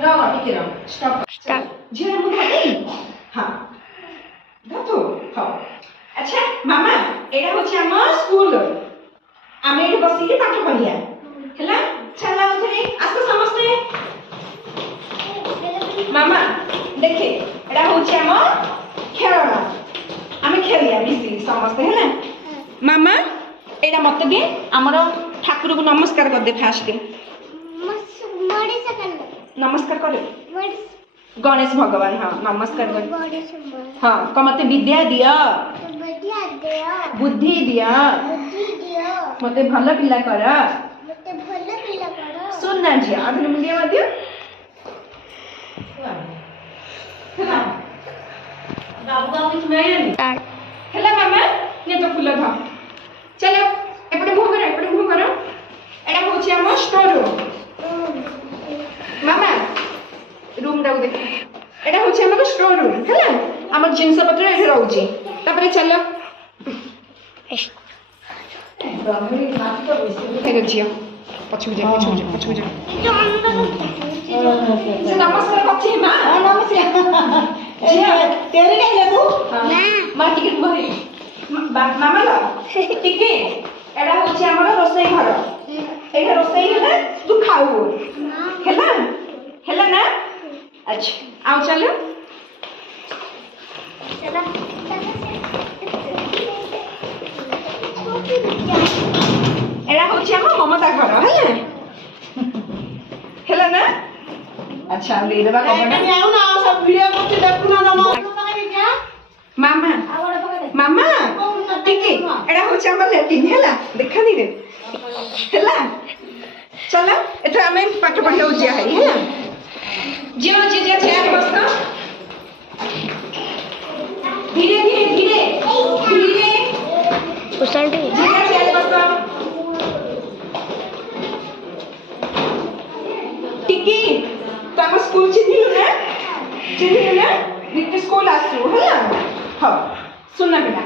रह टिके रह स्टॉप झील मुंह दे हां धतु हां अच्छा मामा एडा होची हम स्कूल आमे एठी बसी के पाठ पढिया हला चला उठे आस समस्ते मामा देखे एडा होची हम खेलना आमे खेलिया मिसी समस्ते हला मामा एडा मत दे हमर ठाकुर को नमस्कार कर दे फास्ट नमस्कार करे गणेश भगवान हाँ नमस्कार कर हाँ कमते विद्या दिया बुद्धि दिया मते भल पिला कर सुन ना झिया आधुनिक मुंडिया मत दियो बाबू का कुछ नहीं हेला मामा ने तो फुल धा चलो एपटे मुंह करो एडा होची हम स्टोर रूम मामा रूम डाउ देख एडा होची हमर स्टोर रूम हैला हमर जिंस पत्र एठी रहउची तापरे चलो हेलो जिया पछु जा से नमस्कार पछि मां नमस्कार जिया तेरे का ले तू मां टिकट भरी मामा ला टिके एडा होची हमर रोसई घर एडा रोसई है तू खाऊ हेला ना अच्छा आओ चलो एडा होची हम ममता घर हेला ना अच्छा ले देबा कपड़ा आउ ना सब वीडियो करते देखु ना मामा मामा टिके एडा होची हम लेटिन हेला देखा नी रे हेला चलो एथरा हमें पाठ पढ़ियो जिया है हेला जियो जे चेयर बसता धीरे उसल दे जे चेयर बसता टिकी तम स्कूल चिन्हिलु ना नित्य स्कूल आसु होला हां सुनना बेटा